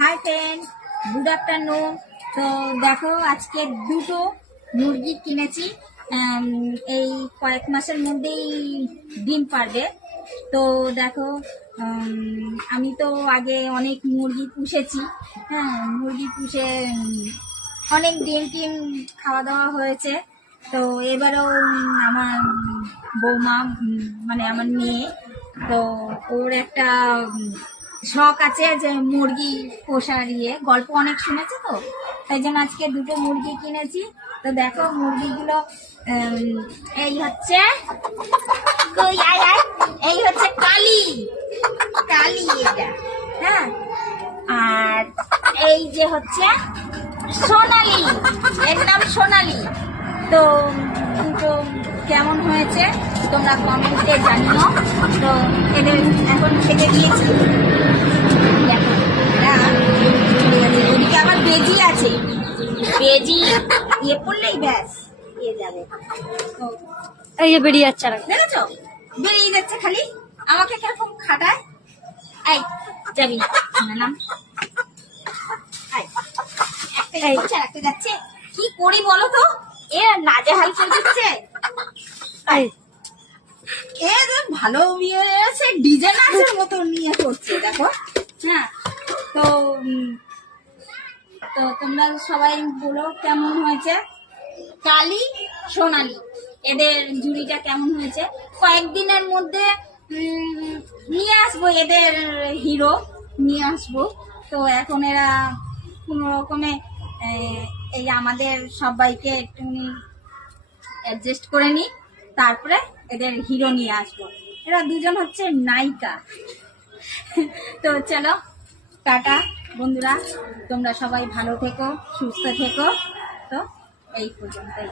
Hi friend, good afternoon. তো দেখো, আজকে দুটো মুরগি কিনেছি। এই কয়েক মাসের মধ্যেই ডিম পারবে। তো দেখো, আমি তো আগে অনেক মুরগি পুষেছি। হ্যাঁ, মুরগি পুষে অনেক ডিম টিম খাওয়া দাওয়া হয়েছে। তো এবারেও আমার বৌমা, মানে আমার মেয়ে, তো ওর একটা শখ আছে যে মুরগি পোষার গল্প অনেক শুনেছে, তো তাই জন্য আজকে দুটো মুরগি কিনেছি। তো দেখো মুরগিগুলো, এই হচ্ছে এই হচ্ছে কালি কালি এটা, হ্যাঁ। আর এই যে হচ্ছে সোনালি, এর নাম সোনালি। তো দুটো কেমন হয়েছে তোমরা কমেন্টে জানিও। তো এদের এখন খেতে দিয়েছি। দেখো চলে গেছে, ওদিকে আবার বেজি আছে, বেজি পড়লেই ব্যাস যাবে। তো এই যে বেরিয়ে যাচ্ছে, দেখেছো বেরিয়ে যাচ্ছে, খালি আমাকে কিরকম খাটায়। এই যাবি নাম রাখতে যাচ্ছে, কি করি বলো তো, এ নাজেহাল করে দিচ্ছে। ভালো বিয়ে আছে, ডিজাইন আছে মতো নিয়ে করছে, দেখো। হ্যাঁ, তো তো তোমরা সবাই বলো কেমন হয়েছে। কালি সোনালি, এদের জুড়িটা কেমন হয়েছে। কয়েকদিনের মধ্যে নিয়ে আসবো, এদের হিরো নিয়ে আসবো। তো এখন এরা কোনো রকমে এই আমাদের সবাইকে একটু অ্যাডজাস্ট করে নিই, তারপরে এদের হিরো নিয়ে আসবো। এরা দুজন হচ্ছে নায়িকা। তো চলো, টাটা বন্ধুরা, তোমরা সবাই ভালো থেকো, সুস্থ থেকো। তো এই পর্যন্তই।